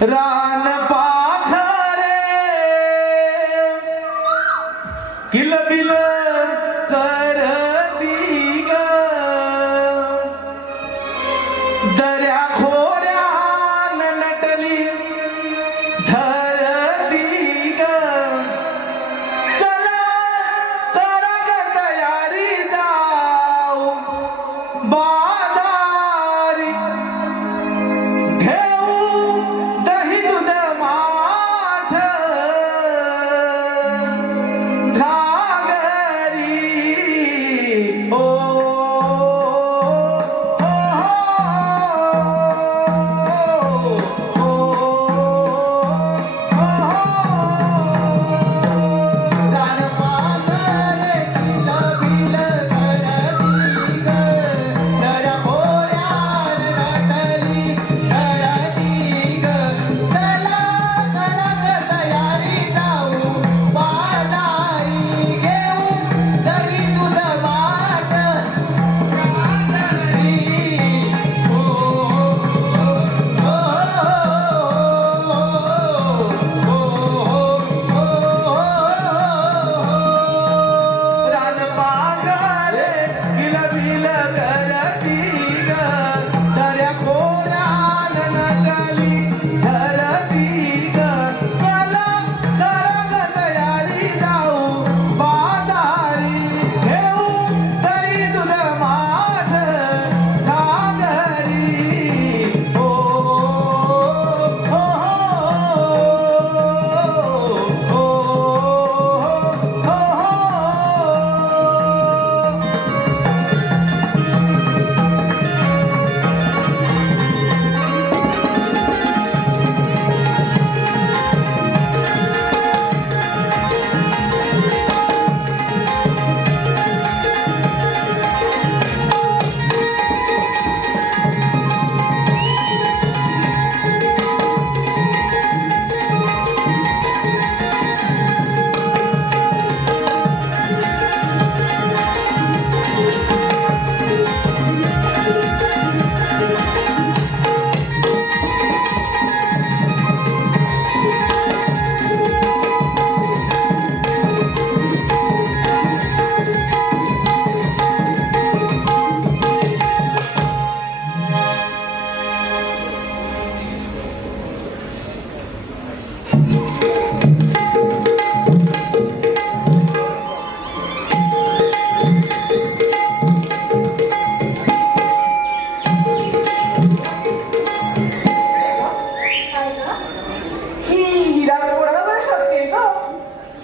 रान पाखरे किलबिल करती ग दर्या खोऱ्यान नटली धरती ग चला करा ग तयारी जाऊ बाजारी घेऊ दही दूध माठ घागरी ओ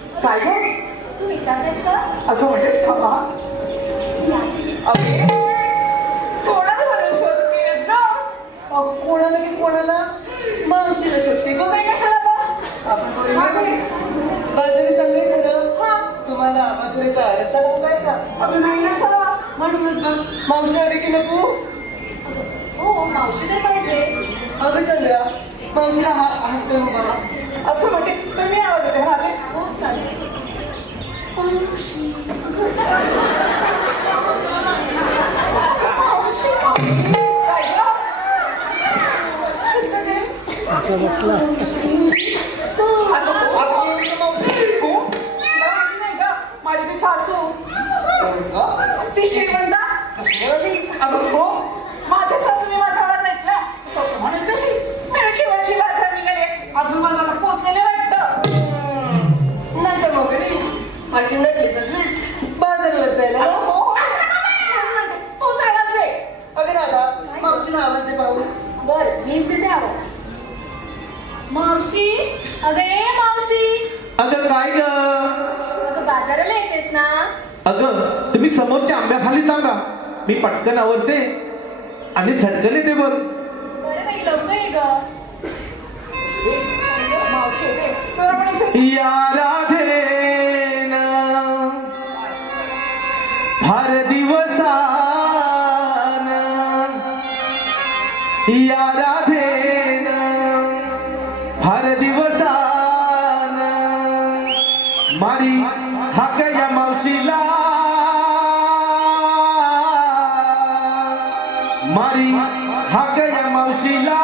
तू विचारतेस का? असं म्हणजे थांबा अरे कोणाला म्हणून शोधतेस ना कोणाला की कोणाला मावशीला शोधते गो काय कशाला गं? आपण बाजारी चांगले खरं तुम्हाला मथुरेचा रस्ता लागलाय का अगं नाही ना गं. म्हणूनच बघ मावशी हवी की नको हो मावशी तर पाहिजे. अगं चंद्रा मावशीला हात करू मला असं म्हणजे तुम्ही आवाज येते हा ते हो चालेल. काय गं? असं बसला नाही गं, माझी ती सासू ती श्रीमंता अगं हो माझ्या सासूने माझा आवाज ऐकला सासू म्हणेल कशी मी वेळची बाजार निघाली अजून माझ्याला पोचलेले वाटतं नाही तर मग रे अशी नकली सगळीच बाजारावर जायला अगं ना. हो हो म्हणते, तूच आवाज दे अगं दादा मावशीला आवाज दे पाहू बर मीच देते आवाज. मावशी अगे मावशी अगं काय ग अगं बाजाराला येतेस ना? अगं तुम्ही समोरच्या आंब्याखाली थांबा मी पटकन आवरते आणि झटकन येते बघ बरं बाई लवकर ये गं. मावशी येते. तर आपण इथे या राधेन फार दिवसान या राधेन फार दिवसान मारी हाक या मावशीला मारी हाक या मावशीला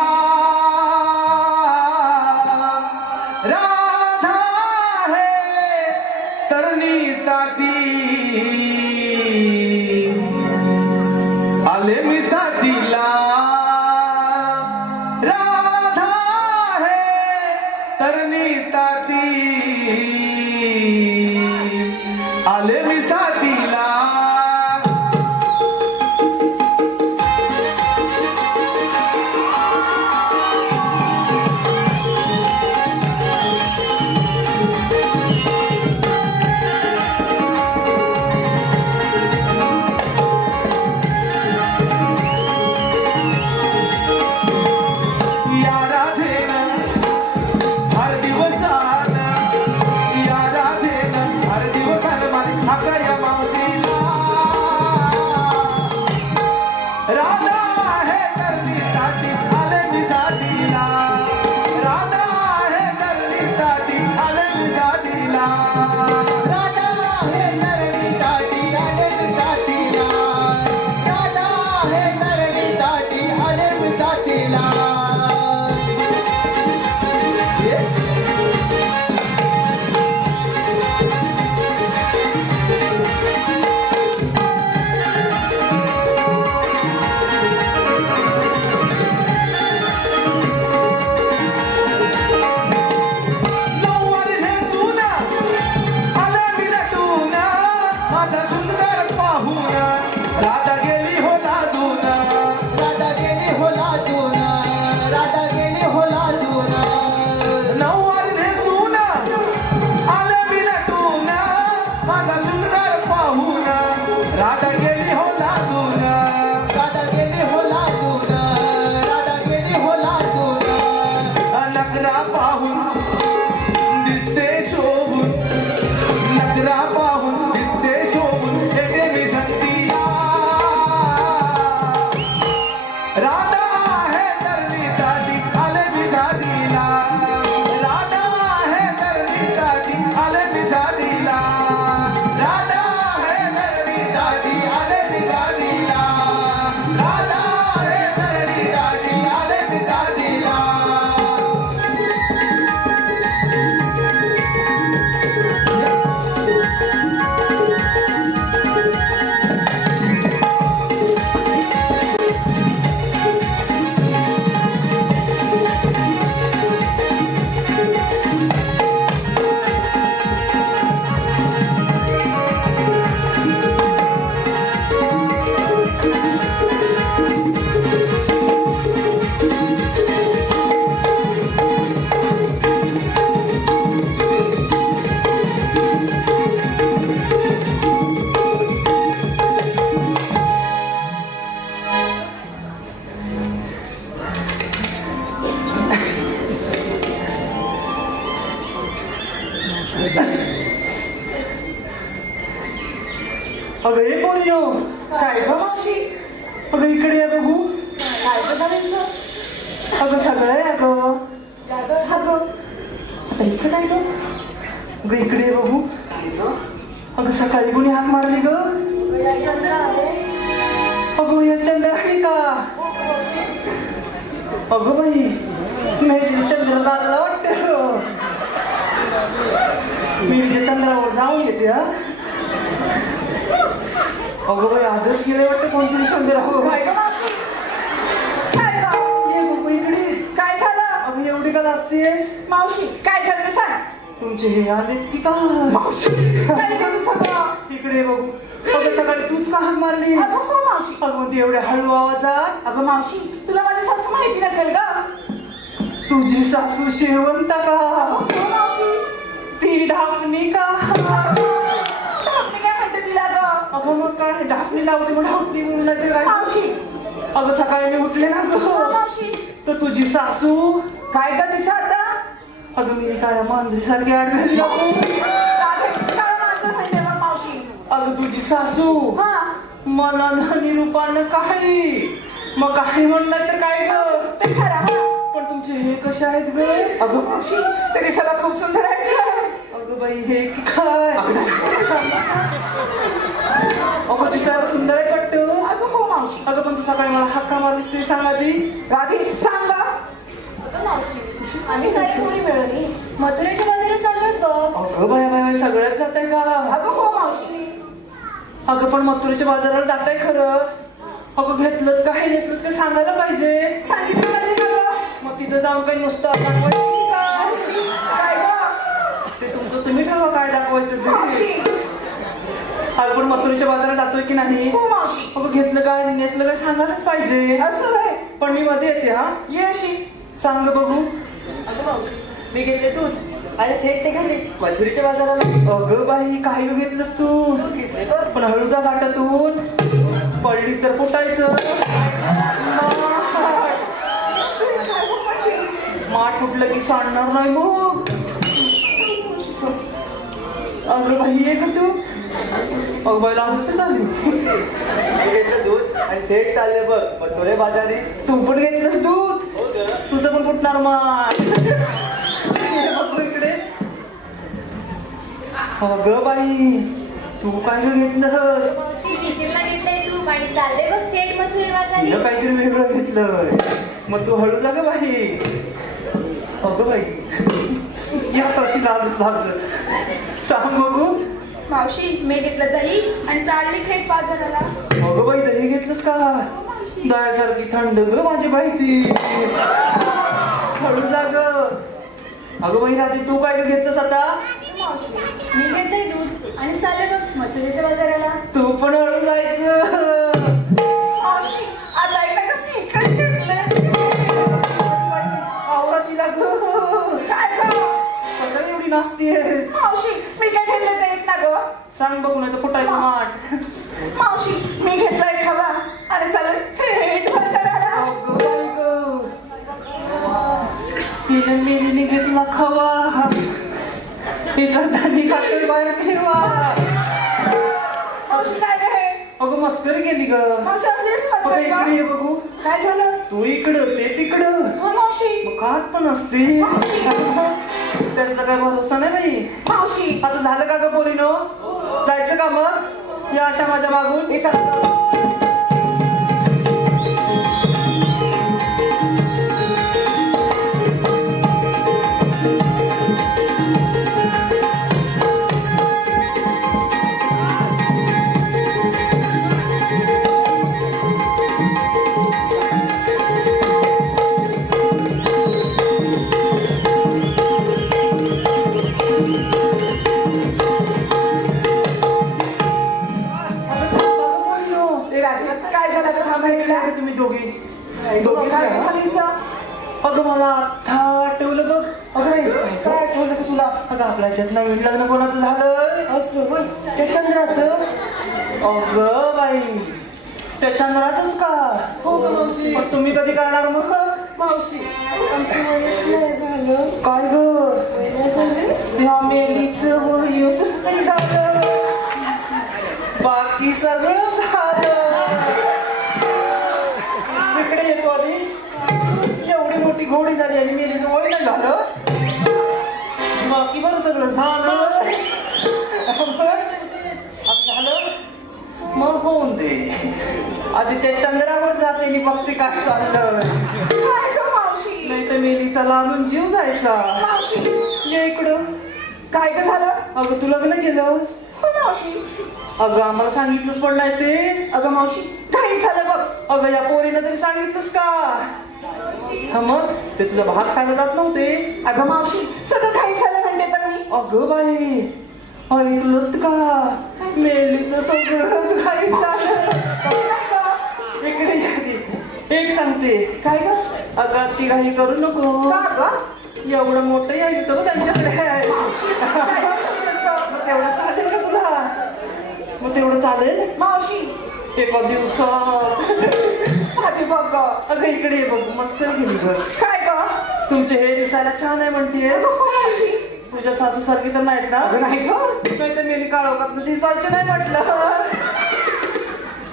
अगं हे पोरियो, काय गं मावशी? अगं इकडे ये बघू. काय गं झालं इथं? अगं सगळं आहे अगं. जागं झालं. आता हिचं काय गं? अगं इकडे ये बघू. काय गं? अगं सकाळी कोणी हाक मारली ग? चंद्र आहे. अगं या चंद्र आहे का? अगं बाई मी चंद्रबाजला वाटतं. मी तिच्या चंद्रावर जाऊन येते हा. अगं बाई आजच गेले वाटतं कोणतरी चंद्रावर. काय गं मावशी? काय गं? ये बघू इकडे. काय झालं? अगं एवढी का असते? मावशी काय झालं ते सांग. तुमचे हे आले की का? मावशी काय करू सगळं? इकडे बघू. अगं सकाळी तूच का हाक मारली? अगं हो मावशी. अगं ती एवढ्या हळू आवाजात. अगं मावशी तुला माझी सासू माहिती नसेल का? तुझी सासू शेवंत का? हो मावशी. ती ढापणी का? मी काय म्हणते तिला गं? अगं मग काय ढापणी लावते मग ढापणी म्हणून नाही ते काय? मावशी. अगं सकाळी मी उठले ना हो गं, मावशी. तर तुझी सासू. काय गं तिचं आता? अगं मी काय मांजरीसारखी आडवी मावशी. काय माणसं सांगितलं मावशी? अगं तुझी सासू हा. मला निरूपानं काही मग काही म्हणलं तर काय ग? ते खरं हा. पण तुमचे हे कसे आहेत ग? अगं मावशी ते दिसायला खूप सुंदर आहे गं. अगं बाई हे की काय? अगं दिसायला सुंदर आहे वाटतं. अगं हो मावशी. अगं पण तू सकाळी मला हक्का मारलीस ते सांग आधी. राधी सांग गं. अगं मावशी आम्ही सारी पोरी मिळवली मथुरेच्या बाजारात चाललोय बघ. अगं बाया बाया सगळ्यात जात आहे का? अगं हो मावशी. अगं पण मथुरेच्या बाजाराला जात आहे खरं. अगं घेतलं काही नेसलं ते सांगायला पाहिजे. सांगितलं पाहिजे का गं? मग तिथं जाऊन काही नुसतं दाखवायचं काय? काय गं? ते तुमचं तुम्ही ठरवा काय दाखवायचं ते. मावशी. अगं पण मथुरेच्या बाजारात जातोय की नाही? हो मावशी. अगं घेतलं काय नेसलं काय सांगायलाच पाहिजे. असं आहे. पण मी मध्ये येते हा. ये अशी. सांग बघू. अगं मावशी मी घेतले दूध आणि थेट ते घाले मथुरेच्या बाजाराला. अगं बाई काय घेतलं तू? दूध घेतले बघ. पण हळू जा घाटातून. पडलीस तर फुटायचं. माठ फुटलं की सांडणार नाही मग. अगं बाई ये का तू? अगं बाई लागत झाली. मी घेतलं दूध आणि थेट चालले बघ मथुरे बाजारी. तू पण घेतलंस दूध. तुझं पण फुटणार माठ. बघ इकडे. अगं बाई तू काय घेतलंस? मावशी विक्रीला घेतलंय तू आणि चालले बघ थेट मथुरे बाजारी. तुला काहीतरी वेगळं घेतलंय. मग तू हळू जा ग बाई. अगं बाई या कशी लाज सांग बघू. मावशी मी घेतलं दही आणि चालली थेट बाजाराला. अगं बाई दही घेतलंस का? दह्यासारखी थंड ग माझी बाई ती. हळू जा ग. अगं बाई रात्री तू काय घेतलंस आता? मावशी मी घेतलंय दूध आणि चालले बघ मथुरेच्या बाजाराला. तू पण हळू जायचं. मावशी आता एकदा मी इकडे घेतलं. आवरा तिला ग. काय गं? सकाळी एवढी नाचतीये. मावशी मी काय घेतलं ते ना गं? सांग बघू नाही तर फुटायचं माठ. मावशी मी घेतलंय खावा आणि चला थेट बाजाराला. अगं बाई ग. हिने मेलीने घेतला खवा. हिचा धानी खातर बाहेर ठेवा. मावशी काय गं हे? अगं मस्करी केली ग. मावशी असलीच अगं मस्करी इकडे का? ये बघू. काय झालं? तू इकडं ते तिकडं. हो मावशी. मग कात पण असते. त्यांचा काय भरोसा नाही बाई. मावशी आता झालं का ग पोरीनो? जायचं का मग? या अशा माझ्या मागून. हे सगळं ते रात्री काय झालं ते थांबायला? इकडे तुम्ही दोघी. काय दोघीच झालं आहे, हा? हिचं? अगं मला आत्ता आठवलं बघ. अगं नाही काय आठवलं का तुला? अगं आपल्या ह्याच्यात नवीन लग्न कोणाचं झालं? असं होय त्या चंद्राचं. अगं बाई त्या चंद्राचंच का? हो ग मावशी. मग तुम्ही कधी करणार मग? मावशी आमचं वयच नाही झालं. काय ग? वय नाही झालं. त्या मेलीचं घोडी झाली आणि मेलीचं वय नाही झालं. बाकी बरं सगळं झालं. आता झालं मग होऊन दे. आधी त्या चंद्रावर जाते आणि बघते काय चाललं. काय ग मावशी? नाही तर मेलीचा लाजून जीव जायचा. मावशी ये इकडं. काय ग झालं? अगं तू लग्न केलंस? हो मावशी. अगं आम्हाला सांगितलंच पण नाही ते. अगं मावशी काही झालं बघ. अगं या पोरीनं तरी सांगितलंस का? हा मग ते तुझा भात खायला जात नव्हते. अगं मावशी सगळं काही झालं म्हणते तर मी. अगं बाई ऐकलंच का? मेलीचं सगळंच काही झालं. इकडे या ती. एक सांगते. काय ग? अगं ती काही करू नको. का ग? एवढं मोठं यायचं बघ त्यांच्याकडे. काय नसतं? मग तेवढं चालेल का तुला? मग तेवढं चालेल मावशी एका दिवसात. आधी बघ ग. अगं इकडे ये बघ मस्त गेली घर. काय ग? तुमचे हे दिसायला छान आहे म्हणतीये. अगं हो मावशी. तुझ्या सासू सारखी तर नाहीत ना? अगं नाही ग. नाही तर मेली काळोखात दिसायचं नाही म्हटलं.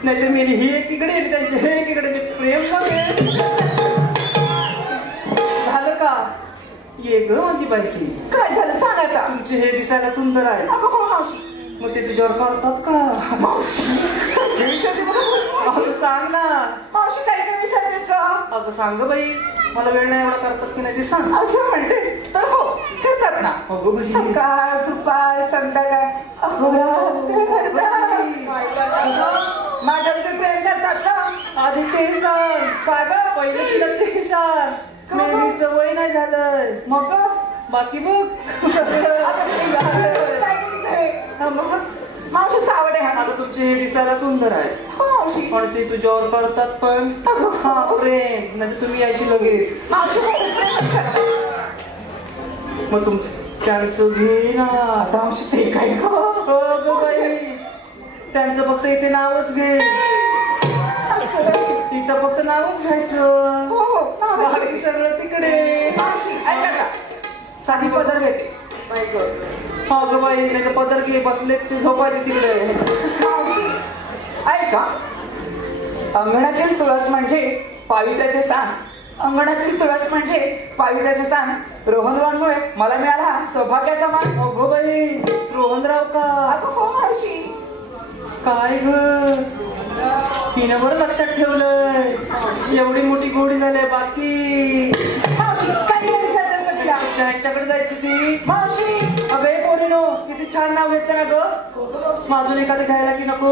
नाही तर मेली ही एकीकडे आणि त्यांचे हे एकीकडे. मी प्रेम नव्हे. झालं का? ये ग माझी बायकी. काय झालं सांग आता. तुमचे हे दिसायला सुंदर आहे. अगं हो मावशी. मग ते तुझ्यावर करतात का? मावशी हे विचारते बघ. अगं सांग ना. मावशी काय काय विचारतेस का? अगं सांग बाई. मला वेळ नाही एवढा करतात की नाही ते सांग. असं म्हणते तर हो करतात ना. अगं बाई. सकाळ दुपार संध्याकाळ अहोरात्र करतात. माझ्यावर ते प्रेम करतात का? आधी ते सांग. काय ग? पहिले तिला ते सांग. मेलीचं वय नाही झालंय. मग बाकी बघ. हा, मग मावशीच आवड आहे हा. आता तुमचे हे दिसायला सुंदर आहे. हो मावशी. पण ते तुझ्यावर करतात पण. हा प्रेम नाही तुम्ही यायची लगेच. मावशी खूप प्रेमच करतात. मग तुमचं त्यांचं घे ना. आता मावशी ते काय ग? अगं बाई त्यांचं फक्त इथे नावच घे. असं नाही. इथं फक्त नावच घ्यायचं. हो हो मावशी. बाकी सगळं तिकडे. मावशी ऐका का साधी पदर घेते. अगं बाई नाही तर पदर घे. बसले ते झोपायचे तिकडे. मावशी ऐका अंगणातील तुळस म्हणजे पावित्र्याचे स्थान. अंगणातील तुळस म्हणजे पावित्र्याचे स्थान. रोहनरावांमुळे मला मिळाला हा सौभाग्याचा मान. अगं बाई रोहनराव का? अगं हो मावशी. काय ग हिनं बरं लक्षात ठेवलंय. एवढी मोठी गोडी झाली बाकी. मावशी काही नाही विचारतेस का तिला? त्यांच्याकडे जायची ती. मावशी अगं हे पोरीनो किती छान नाव घेते ना ग. माझून एखादं घ्यायला की नको?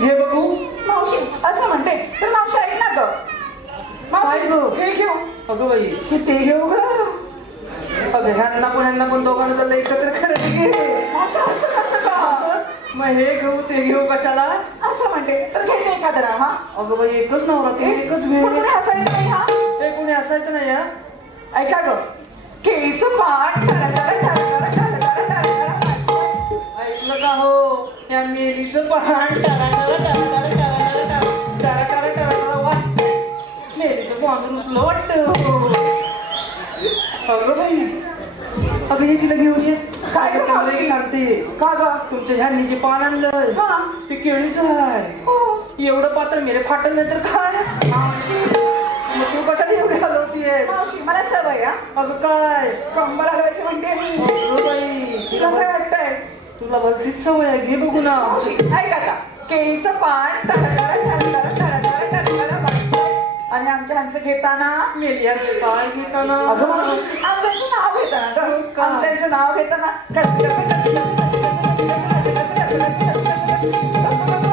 हे बघू. मावशी असं म्हणते तर मावशी ऐक ना ग. मावशी काय गं? हे घेऊ. अगं बाई हे ते घेऊ ग. अगं ह्यांना पण दोघांना तर एकत्र करायची घे. असं असं कसं का? मग हे घेऊ ते घेऊ कशाला? असं म्हणते तर घेते एखादं राव हा. अगं बाई एकच नवरा ते एकच घे. पण कोणी हसायचं नाही हा. ते कोणी असायचं नाही हा. ऐका ग केस पाठ ऐकलं का हो? त्या मेलीचं पान मेलीचं पान रुसलं वाटतं. अगं बाई अगं हे तिला घेऊन ये. काय गं मावशी? सांगते का ग? तुमच्या ह्यांनी जे पान आणलंय हा. ते केळीचं आहे. हो. एवढं पात्र मेरे फाटल नाही तर काय? मग तू कशाला एवढी हलवतीये? मावशी मला सवय हा. अगं काय? कंबर हलवायची म्हणते. अगं बाई तुला काय वाटतंय? तुला भलतीच सवय आहे. घे बघू ना. मावशी ऐका आता केळीचं पान आणि आमच्या ह्यांचं घेताना मेली यांचे काय घेताना? अगं आंब्याचं नाव घेताना ग. का? आंब्याचं नाव घेताना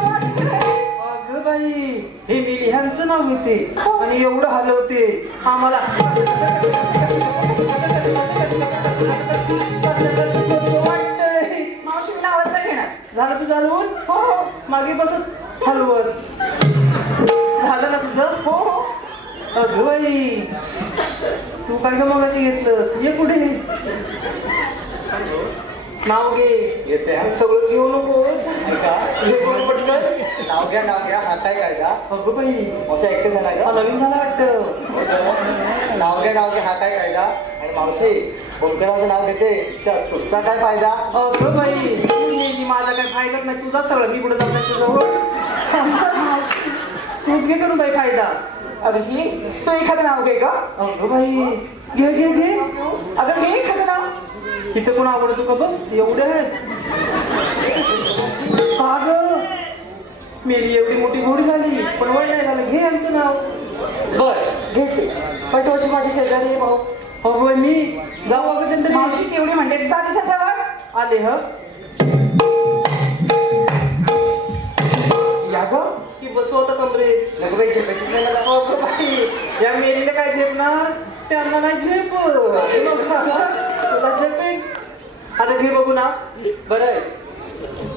अगं बाई हे मेली ह्यांचं नाव घेते आणि एवढं हलवते. आम्हाला वाटतंय. मावशी मी नावच नाही घेणार. झालं तुझं हलवून? हो हो मागे बसत हलवत. झालं ना तुझं? हो हो. अगं बाई तू काय का मगाशी घेतलं? ये पुढे नाव घे. येते हा. सगळं घेऊ नकोस. ऐका हे कोण पटलं? नाव घ्या हा काय कायदा? अगं बाई मावशी ऐकते झाला हा का? नवीन झाला वाटतं. नाव घ्या हा काय कायदा? आणि मावशी कोणत्याचं नाव घेते तर तुझचा काय फायदा? अगं बाई मेली माझा काय फायदाच नाही. तुझा सगळं मी पुढे जात नाही तुझा. तूच घे करून बाई फायदा. अरे ही तू एखादं नाव घे का? अगं बाई घे घे घे. अगं घे एखादं नाव. तिथं कोण आवडतो का बघ एवढे आहेत. का ग मेरी एवढी मोठी घोडी झाली पण वय नाही झालं. घे यांचं नाव. बर घेते पण तू अशी माझी शेजारी आहे भाऊ. अगं मी जाऊ अगं चंद्री. मावशी केवढी म्हणते जातीच्या जवळ आले ह या ग. की बसवता कमरेत. नको बाई झेपायचीच नाही मला. अगं बाई या मेरीला काय झेपणार त्यांना नाही झेप. तुला झेपेन. आता घे बघू ना. बरं आहे.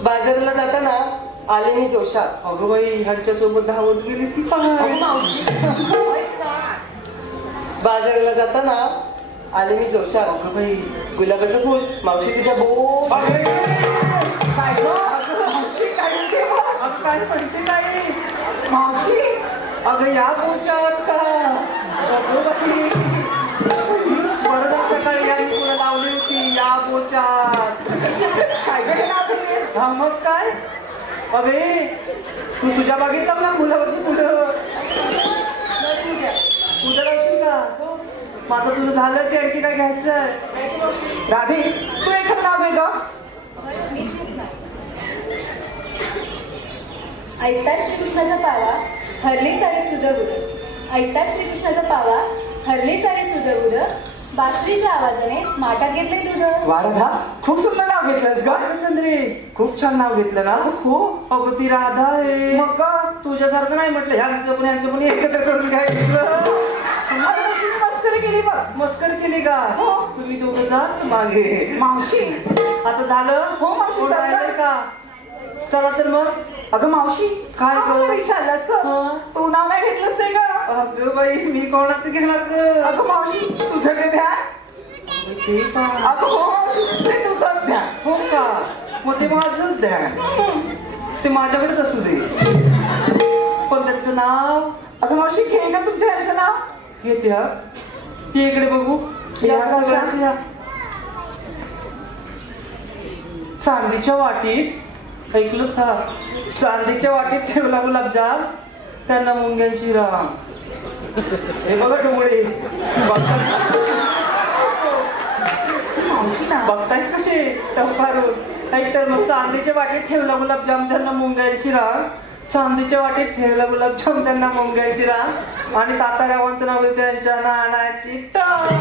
बाजाराला जाताना आले मी जोशात. अगं बाई ह्यांच्या सोबत धावत गेलीस की काय? बाजाराला जाताना आले मी जोशात. अगं बाई गुलाबाचं फूल मावशी तुझ्या बोट. अगं काय ग? मावशी काय म्हणते बा? अगं काय म्हणते काय? मावशी अगं या पोचात का? अगं बाई बरं झालं सकाळी यांनी तुला लावली होती या पोचात. काय ग हे नाव घेतेस? हा मग काय? अबे तू तुझ्या बागेत लाव ना मुलावरची फुलं. तुझं लावती का? माझं तुझं झालं की आणखी काय घ्यायचंय? राधे तू एखादं नाव घे ग. ऐकता श्रीकृष्णाचा पावा हरली सारे सुधबुध. ऐकता श्रीकृष्णाचा पावा हरली सारे सुधबुध. बासरीच्या आवाजाने माठात घेतले दूध. वा राधा खूप सुंदर नाव घेतलंस ग. अगं चंद्री खूप छान नाव घेतलं ना. हो अगं ती राधा आहे. मग का? तुझ्यासारखं नाही म्हटलं ह्यांचं पण एकत्र करून घ्यायचं. अरे मग तिने मस्करी केली बघ. मस्कर केली का? हो. तुम्ही दोघं जाच मागे. मावशी आता झालं. हो, मावशी, कोण चालतंय. राहिलंय का? चला तर मग. अगं मावशी काय ग? मला विचारलंस ग. हं? तू नाव नाही घेतलंस ते ग. अगं बाई मी कोणाचं घेणार ग? अगं मावशी तुझं ते ध्यान. ते का? अगं हो मावशी ते तुझं ध्यान. हो का? मग ते माझंच ध्यान. ते माझ्याकडेच असू दे. पण त्याचं नाव अगं मावशी घे का तुमच्या ह्याचं नाव. घेते हा. ती इकडे बघू. या या कशा? सगळ्याचं या. चांदीच्या वाटीत ऐकलं का? चांदीच्या वाटीत ठेवला गुलाबजाम त्यांना मुंग्यांची राम. हे बघा डोळे मावशी ना बघतायत कसे टवकारून. ऐकतर मग चांदीच्या वाटीत ठेवला गुलाबजाम त्यांना मुंग्यांची राम. चांदीच्या वाटीत ठेवला गुलाबजाम त्यांना मुंग्यांची राम. आणि तातारावांचं नाव आहे त्यांच्या नानाची टाळ.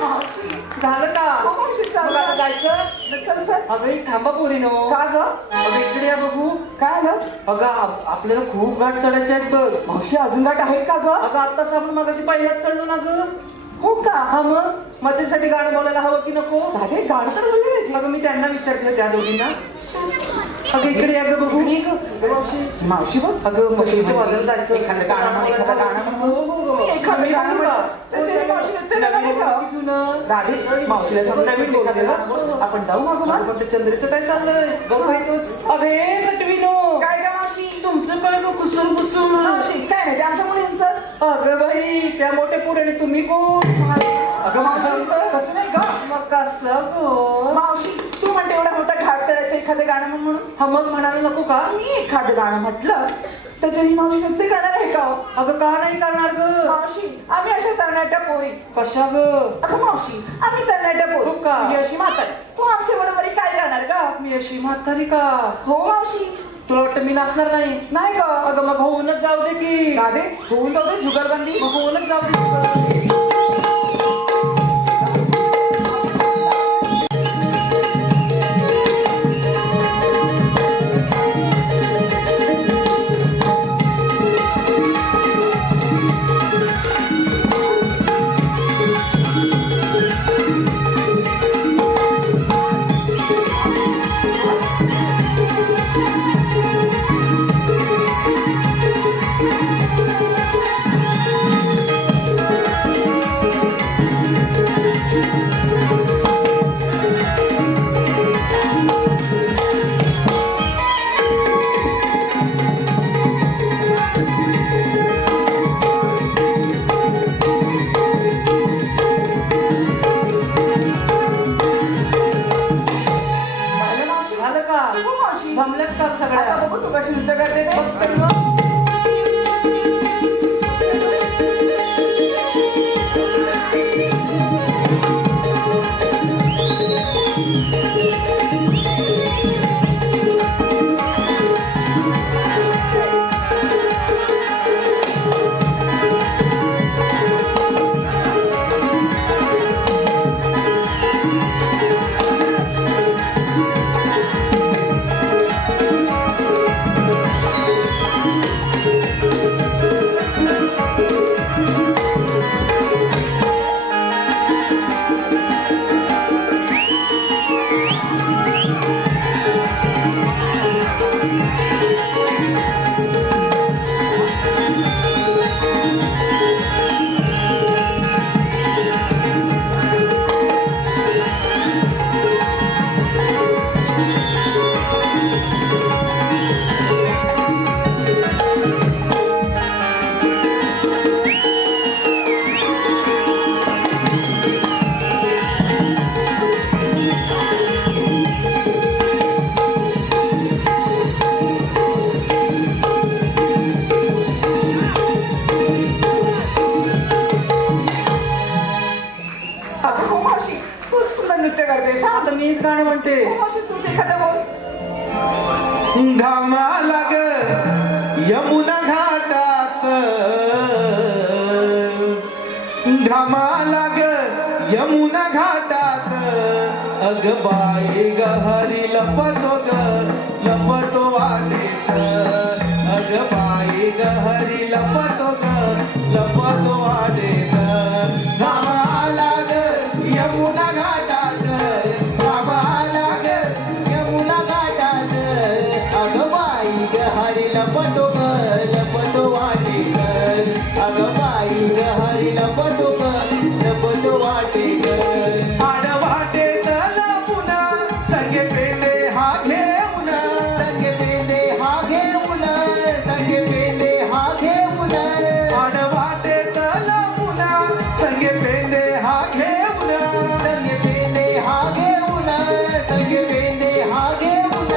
मावशी झालं का? हो मावशी मग आता चाललं. जायचं. चल चल. अगं ही थांबा पोरीनो. का ग? अगं इकडे या बघू. काय आलं? अगं आपल्याला खूप घाट चढायचे आहेत बघ. मावशी अजून गाठ आहे का ग? अगं आत्ताच आपण मगाशी पहिल्याच चढलो ना ग. हो का? हा मग मध्येसाठी गाणं बोलायला हवं की नको? राधे गाणं तर बोलले पाहिजे. अगं मी त्यांना विचारते त्या दोघींना. अगं इकडे या ग बघू. मावशी बघ अगं म्हशीच्या बाजारात जायचं. एखादं गाणं म्हण, एखादं गाणं म्हण. एखादं गाणं म्हण. त्याच्याने मावशी नृत्य नवीन नाही का? की जुनं? राधे मावशीला सांग नवीन बोलते ना. आपण जाऊ मागोमाग. अगं पण ते चंद्रीचं काय चाललंय? बघ बाई तूच. अरे सटवीनो काय ग मावशी? तुमचं काय गं कुसून कुसून? मावशी काय नाही ते आमच्या मुलींचं. अगं बाई त्या मोठ्या पुढे तुम्ही कोण? अगं मावशी कसं नाही ग? मग कसं गं? मावशी तू म्हणते एवढा मोठा घाट चढायचं एखादं गाणं म्हण म्हणून. हा मग म्हणायला नको का? मी एखादं गाणं म्हटलं तर तुम्ही मावशी नृत्य करणार आहे का? अगं का नाही करणार ग? मावशी आम्ही अशा तरणाट्या पोरी. कशा ग? अगं मावशी आम्ही तरणाट्या पोरी. हो का? मी अशी म्हातारी. तू आमच्या बरोबर काय करणार का? मी अशी म्हातारी का? हो मावशी. तुला वाटतं मी नाचणार नाही? नाही ग. अगं मग होऊनच जाऊ दे की. राधे होऊन जाऊ दे जुगलबंदी. मग होऊनच जाऊ दे. मीच गाणं म्हणते. हो, मावशी तूच एखादं बोल. घामाला ग यमुना घाटात, घामाला ग यमुना घाटात, अग बाई ग हरी लपतो ग लपतो वाटेत, अग बाई ग हरी लपतो ग लपतो वाटेत. घामाला ग यमुना घाटात, घामाला ग यमुना घाटात, अग बाई ग हरी लपतो ग लपतो वाटेत, अग बाई ग हरी लपतो ग लपतो वाटेत. आडवाटेत लपुना संगे पेंडे हा घेऊन, संगे पेंडे हा घेऊन, संगे पेंडे हा घेऊन, आडवाटेत लपुना संगे पेंडे हा घेऊन, संगे पेंडे हा घेऊन, संगे पेंडे हा घेऊन,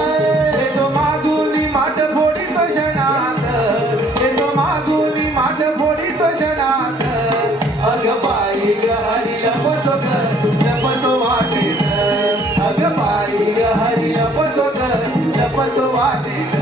येतो मागुनी माठ फोडीतो क्षणात, येतो मागुनी माठ फोडीतो क्षणात, अग बाई ग हरी लपतो ग लपतो वाटेत, अग बाई ग हरी लपतो ग लपतो वाटेत.